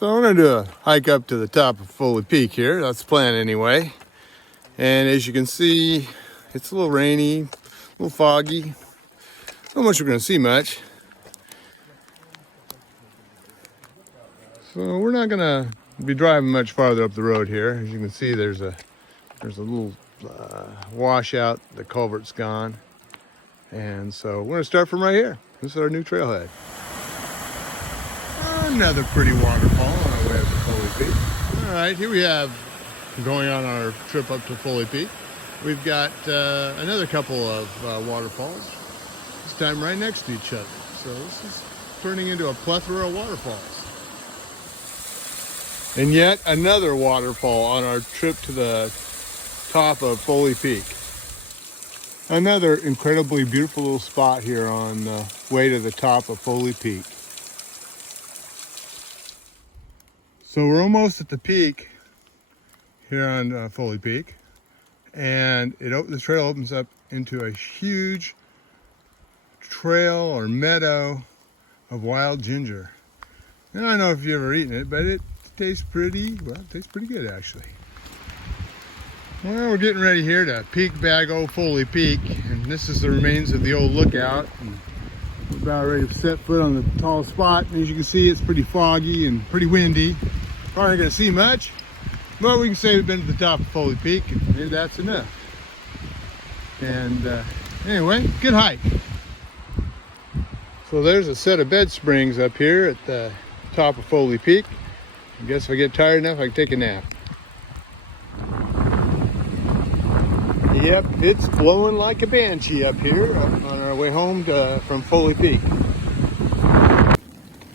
So I'm going to do a hike up to the top of Foley Peak here. That's the plan anyway. And as you can see, it's a little rainy, a little foggy. Not much we're going to see much. So we're not going to be driving much farther up the road here. As you can see, there's a little washout. The culvert's gone. And so we're going to start from right here. This is our new trailhead. Another pretty waterfall on our way up to Foley Peak. All right, here we have, going on our trip up to Foley Peak, we've got another couple of waterfalls, this time right next to each other. So this is turning into a plethora of waterfalls. And yet another waterfall on our trip to the top of Foley Peak. Another incredibly beautiful little spot here on the way to the top of Foley Peak. So we're almost at the peak here on Foley Peak, and the trail opens up into a huge trail or meadow of wild ginger. And I don't know if you've ever eaten it, but it tastes pretty good actually. Well, we're getting ready here to peek back old Foley Peak, and this is the remains of the old lookout. And we're about ready to set foot on the tall spot, and as you can see, it's pretty foggy and pretty windy. Probably not going to see much, but we can say we've been to the top of Foley Peak, and maybe that's enough. And anyway, good hike. So there's a set of bed springs up here at the top of Foley Peak. I guess if I get tired enough, I can take a nap. Yep, it's blowing like a banshee up here on our way home from Foley Peak.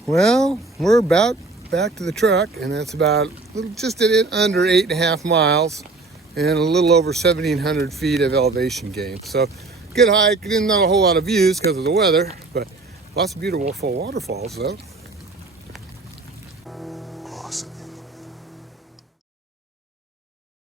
Well, we're about back to the truck, and that's about just under 8.5 miles and a little over 1,700 feet of elevation gain. So good hike. Didn't have a whole lot of views because of the weather, but lots of beautiful waterfalls though.